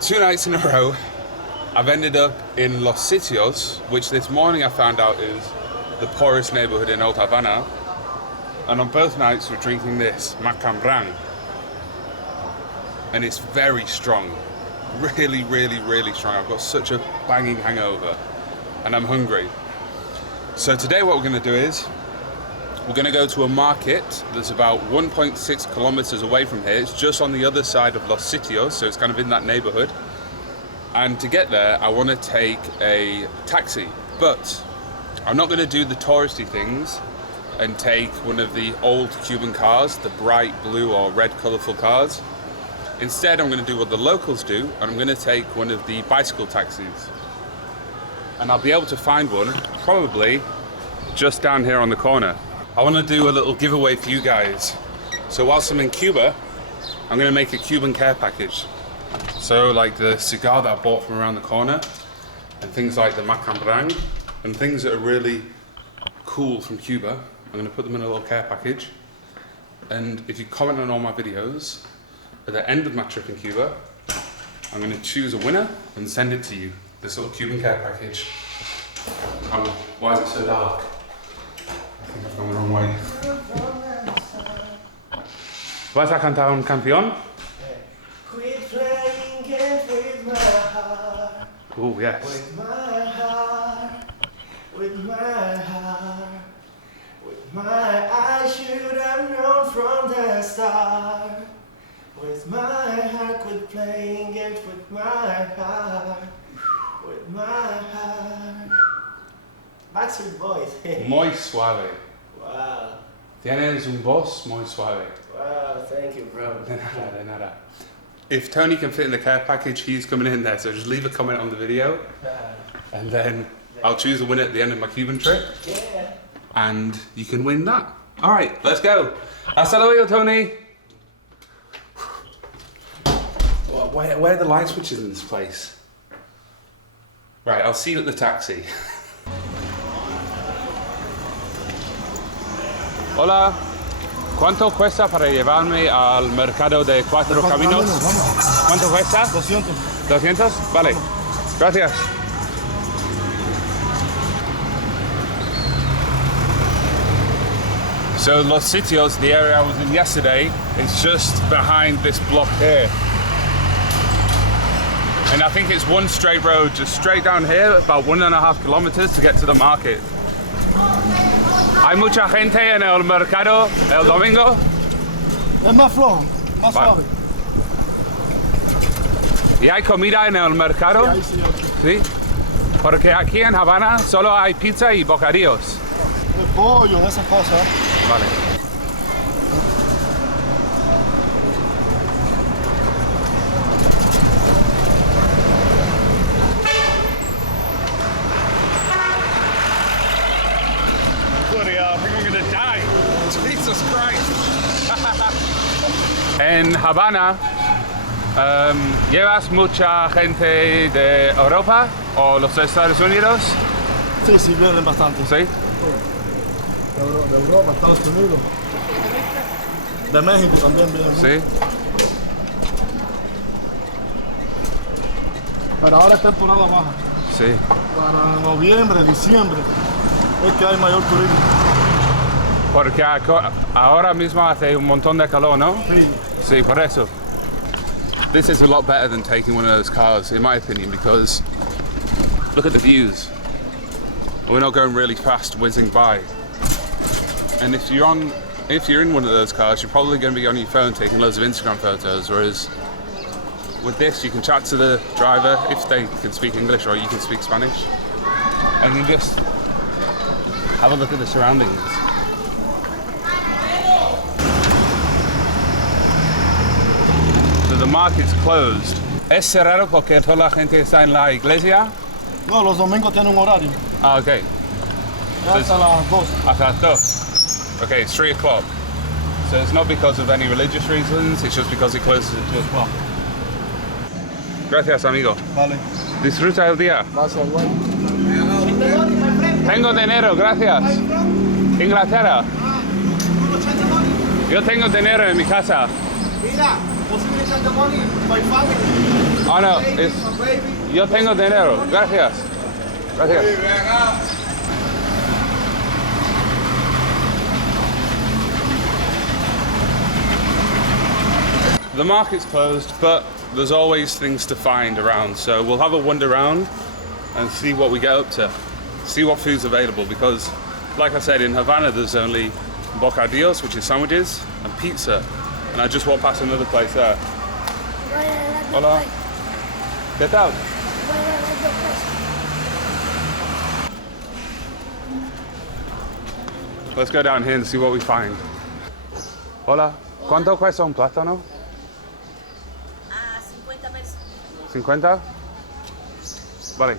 2 nights in a row, I've ended up in Los Sitios, which this morning I found out is the poorest neighborhood in Old Havana. And on both nights we're drinking this, macambrang. And it's very strong. Really, really, really strong. I've got such a banging hangover and I'm hungry. So today what we're gonna do is, we're gonna go to a market that's about 1.6 kilometers away from here. It's just on the other side of Los Sitios, so it's kind of in that neighborhood. And to get there, I wanna take a taxi, but I'm not gonna do the touristy things and take one of the old Cuban cars, the bright blue or red colorful cars. Instead, I'm gonna do what the locals do, and I'm gonna take one of the bicycle taxis. And I'll be able to find one, probably just down here on the corner. I wanna do a little giveaway for you guys. So whilst I'm in Cuba, I'm gonna make a Cuban care package. So like the cigar that I bought from around the corner, and things like the macambrang, and things that are really cool from Cuba, I'm gonna put them in a little care package. And if you comment on all my videos, at the end of my trip in Cuba, I'm gonna choose a winner and send it to you. This little Cuban care package. Why is it so dark? I think I've gone the wrong way. ¿Vas a cantar una canción? Quit playing games with my heart. Oh, yes. With my heart. With my heart. With my eyes, should have known from the start. With my heart, quit playing games with my heart. With my heart. Backstreet Boys. Muy suave. Wow. Tienes un voz muy suave. Wow, thank you, bro. De nada, de nada. If Tony can fit in the care package, he's coming in there. So just leave a comment on the video, and then I'll choose a winner at the end of my Cuban trip. Yeah. And you can win that. All right, let's go. Hasta luego, Tony. Where are the light switches in this place? Right, I'll see you at the taxi. Hola, ¿cuánto cuesta para llevarme al mercado de cuatro caminos? ¿Cuánto cuesta? 200. ¿200? Vale, gracias. So Los Sitios, the area I was in yesterday, is just behind this block here. And I think it's one straight road, just straight down here, about 1.5 kilometers to get to the market. ¿Hay mucha gente en el mercado el domingo? Es más flojo, más suave. ¿Y hay comida en el mercado? Ahí sí, Sí. Porque aquí en Havana solo hay pizza y bocadillos. de pollo, de esas cosas. Vale. I think I'm gonna die. Jesus Christ. En Havana, ¿llevas mucha gente de Europa o los Estados Unidos? Sí, sí, vienen bastante. Sí. De Europa, Estados Unidos. De México también vienen. Sí. Pero ahora es temporada baja. Sí. Para noviembre, diciembre, es que hay mayor turismo. Porque ahora mismo hace un montón de calor, ¿no? Sí. Sí, por eso. This is a lot better than taking one of those cars, in my opinion, because look at the views. We're not going really fast, whizzing by. And if you're in one of those cars, you're probably going to be on your phone taking loads of Instagram photos, whereas with this, you can chat to the driver if they can speak English or you can speak Spanish, and you just have a look at the surroundings. So the market's closed. ¿Es cerrado porque toda la gente está en la iglesia? No, los domingos tienen un horario. Ah, okay. Hasta las 2. Hasta las 2. Okay, it's 3 o'clock. So it's not because of any religious reasons, it's just because it closes at 2 o'clock. Gracias, amigo. Vale. Disfruta el día. Gracias, igual. Tengo dinero, gracias. Inglaterra. Yo tengo dinero en mi casa. Mira, posible echar the money, my family. Oh no, it's, yo tengo dinero. Gracias. Gracias. The market's closed, but there's always things to find around. So we'll have a wander around and see what we get up to. See what food's available, because like I said, in Havana there's only bocadillos, which is sandwiches, and pizza. And I just walked past another place there. Hola. ¿Qué tal? Let's go down here and see what we find. Hola. ¿Cuánto cuesta un plátano? 50 pesos. 50? Vale.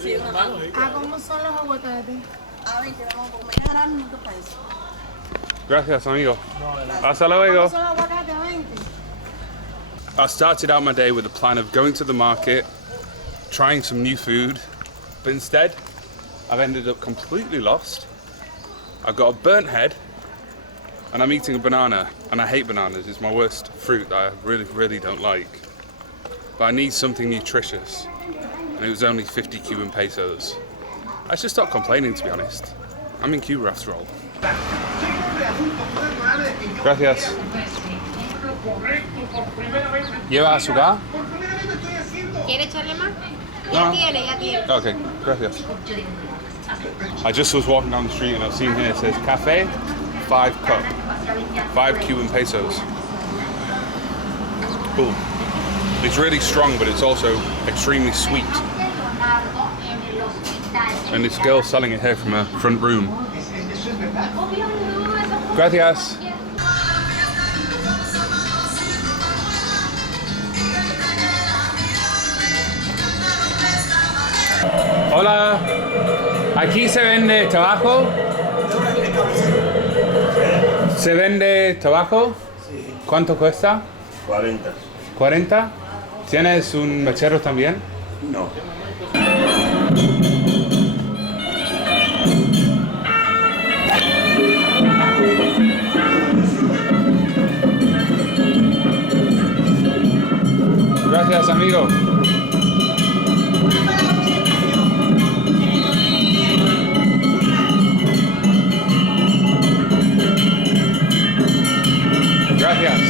Sí, una mano. ¿Cómo son los aguacates? A 20, vamos a comer grande, ¿qué pesos? Gracias, amigo. Hasta luego. ¿Son los aguacates a 20? I started out my day with a plan of going to the market, trying some new food, but instead I've ended up completely lost. I've got a burnt head and I'm eating a banana, and I hate bananas. It's my worst fruit that I really, really don't like. But I need something nutritious, and it was only 50 Cuban pesos. I should stop complaining, to be honest. I'm in Cuba after all. Gracias. ¿Lleva azúcar? ¿Quiere echarle más? No. Ya tiene. Okay, gracias. I just was walking down the street and I've seen here it says cafe, 5 cup, 5 Cuban pesos. Cool. It's really strong, but it's also extremely sweet. And this girl's selling it here from her front room. Gracias. Hola, ¿aquí se vende tabaco? ¿Se vende tabaco? ¿Cuánto cuesta? 40. ¿40? ¿Tienes un mechero también? No. Gracias, amigo. Gracias.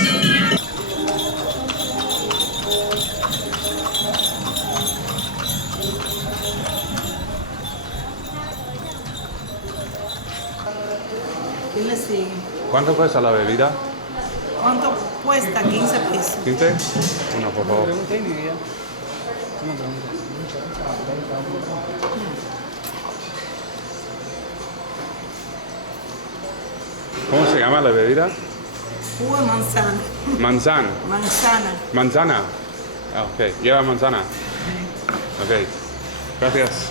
¿Quién le sigue? ¿Cuánto cuesta la bebida? ¿Cuánto cuesta? 15 pesos. ¿15? Una, por favor. ¿Cómo se llama la bebida? Jugo de manzana. Manzana. Manzana. Manzana. Ah, ok. Lleva manzana. Ok. Gracias.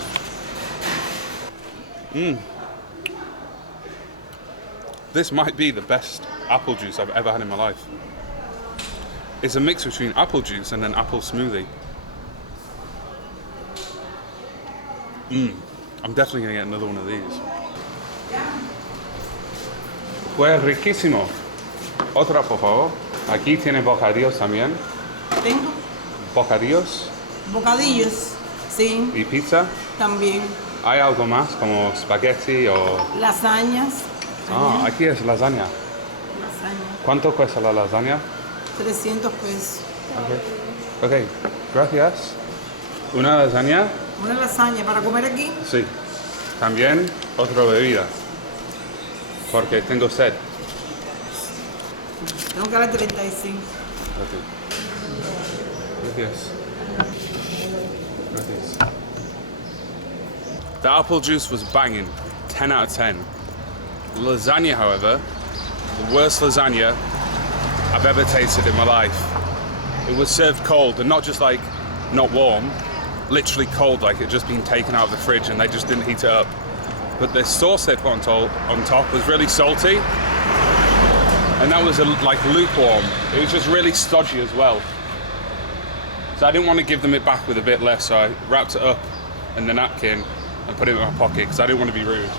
This might be the best apple juice I've ever had in my life. It's a mix between apple juice and an apple smoothie. I'm definitely gonna get another one of these. Pues riquísimo. Otra, por favor. Aquí tiene bocadillos también. Tengo Bocadillos bocadillos, sí, y pizza. también. ¿Hay algo más como spaghetti o...? Lasañas. Ah, aquí es lasaña. Lasaña. ¿Cuánto cuesta la lasaña? 300 pesos. Ok, gracias. ¿Una lasaña? Una lasaña para comer aquí. Sí. También otra bebida. Porque tengo sed. Tengo que dar 35. Gracias. Gracias. The apple juice was banging. 10 out of 10. Lasagna, however, the worst lasagna I've ever tasted in my life. It was served cold, and not just like not warm, literally cold, like it just been taken out of the fridge and they just didn't heat it up. But the sauce they put on top was really salty, and that was like lukewarm. It was just really stodgy as well. So I didn't want to give them it back with a bit less, so I wrapped it up in the napkin and put it in my pocket because I didn't want to be rude.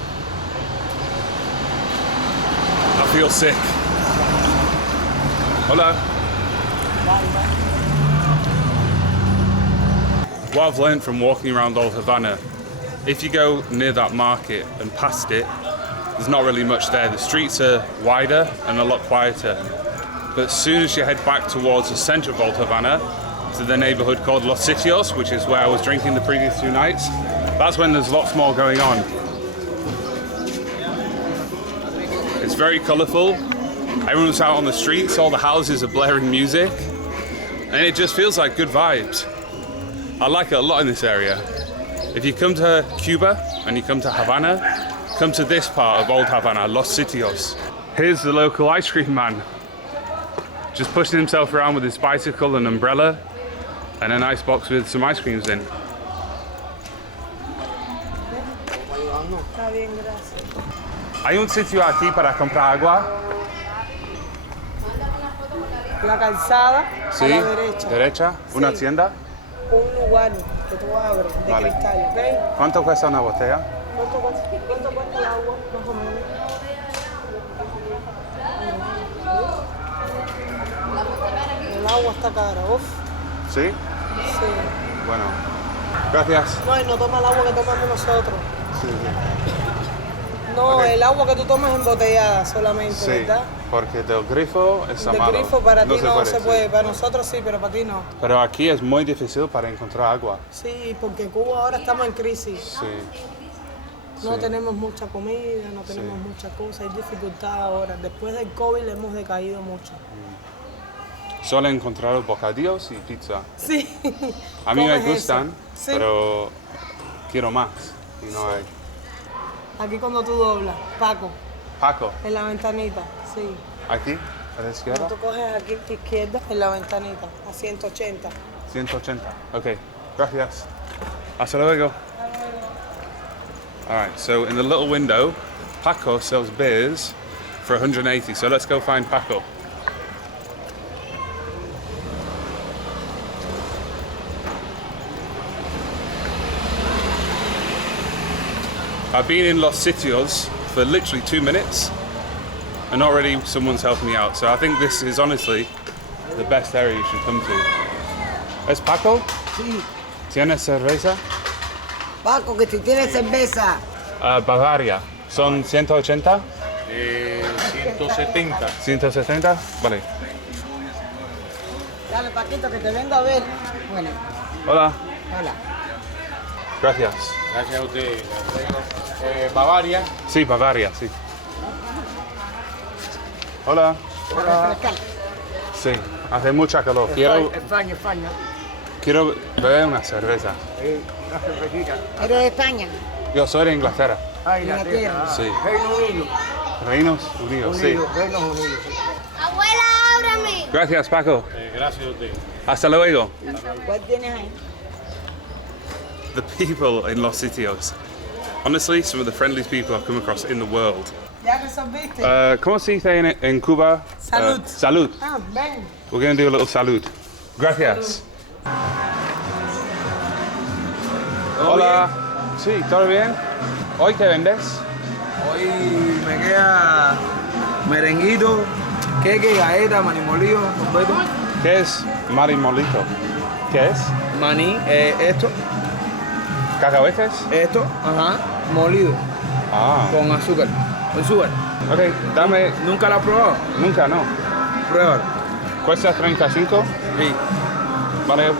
I feel sick. Hola. What I've learned from walking around old Havana, if you go near that market and past it, there's not really much there. The streets are wider and a lot quieter. But as soon as you head back towards the center of old Havana, to the neighborhood called Los Sitios, which is where I was drinking the previous 2 nights, that's when there's lots more going on. It's very colorful. Everyone's out on the streets, all the houses are blaring music, and it just feels like good vibes. I like it a lot in this area. If you come to Cuba and you come to Havana, come to this part of old Havana, Los Sitios. Here's the local ice cream man, just pushing himself around with his bicycle and umbrella and an ice box with some ice creams in. Está bien, gracias. Hay un sitio aquí para comprar agua. La calzada Sí, a la derecha. derecha, una Sí. tienda. Un lugar que tú abres de Vale. cristal, ¿ok? ¿Cuánto cuesta una botella? ¿Cuánto cuesta el agua, más o menos? El agua está cara, uff. Sí, Sí. bueno, gracias. No, y no toma el agua que tomamos nosotros. Sí, No, Ok. el agua que tú tomas embotellada solamente, sí, ¿verdad? porque del grifo es De malo. grifo para ti no se sí. puede, para nosotros sí, pero para ti no. Pero aquí es muy difícil para encontrar agua. Sí, porque Cuba ahora estamos en crisis. Sí. No Sí. tenemos mucha comida, no tenemos Sí. muchas cosas, hay dificultad ahora. Después del COVID hemos decaído mucho. Solo he encontrado bocadillos y pizza. Sí. A mí me ¿Cómo es gustan, eso? Sí. pero quiero más y no hay. Aquí cuando tú doblas, Paco, Paco, en la ventanita, sí. aquí, a la izquierda, Cuando tú coges aquí a tu izquierda, en la ventanita, a 180. 180. Ok, gracias. Hasta luego. All right, so in the little window, Paco sells beers for 180. So let's go find Paco. I've been in Los Sitios for literally 2 minutes, and already someone's helping me out. So I think this is honestly the best area you should come to. ¿Es Paco? Sí, ¿Tienes cerveza? Paco, que si tienes cerveza. Bavaria. ¿Son 180? 170. 170? Vale. Dale, Paquito, que te vengo a ver. Bueno, Hola. hola. Gracias. Gracias a usted. Bavaria. Sí, Bavaria, sí. Hola. Refrescar. Sí, hace mucha calor. Quiero España. beber una cerveza. Una cervecita. ¿Eres de España? Yo soy de Inglaterra. Ay, Inglaterra. Sí. Reino Unido. Reinos Unidos, sí. Reino Unido. Abuela, ábrame. Gracias, Paco. Gracias a usted. Hasta luego. ¿Cuál tienes ahí? The people in Los Sitios. Honestly, some of the friendliest people I've come across in the world. ¿Ya resolviste? ¿Cómo se dice en Cuba? Salud. Salud. Ah, ven. We're going to do a little salud. Gracias. Hola. Sí, ¿todo bien? ¿Hoy qué vendes? Hoy me queda merenguito, queque, galleta, maní molido, completo. ¿Qué es marimolito? ¿Qué es? Maní, esto, ¿Cacahuetes? ajá, molido, Ah, con azúcar. Con azúcar. ok, dame. ¿Nunca la has probado? Nunca, no. Pruébalo. ¿Cuesta 35? Sí. Vale, ok.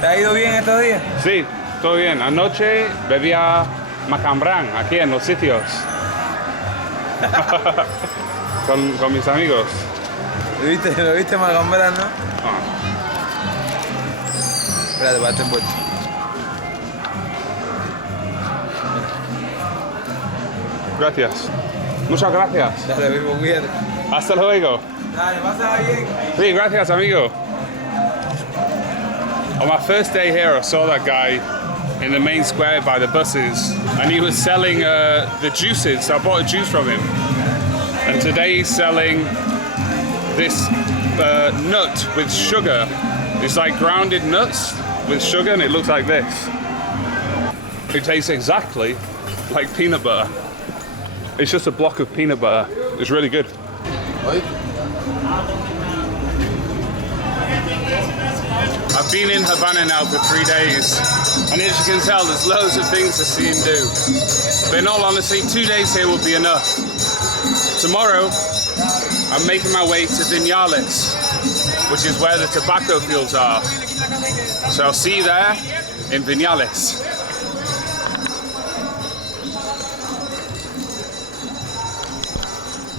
¿Te ha ido bien estos días? Sí, todo bien. Anoche bebía macambrán aquí en Los Sitios. con mis amigos. ¿Lo viste Macambera, no? Ah, Espérate, para este bolso. gracias. Muchas gracias. Dale, vivo, cuídate. Hasta luego. Dale, pásala bien. Sí, gracias, amigo. On my first day here, I saw that guy in the main square by the buses, and he was selling the juices. So I bought a juice from him. And today he's selling this nut with sugar. It's like grounded nuts with sugar, and it looks like this. It tastes exactly like peanut butter. It's just a block of peanut butter. It's really good. I've been in Havana now for 3 days, and as you can tell, there's loads of things to see and do. But in all honesty, 2 days here will be enough. Tomorrow, I'm making my way to Vinales, which is where the tobacco fields are. So I'll see you there in Vinales.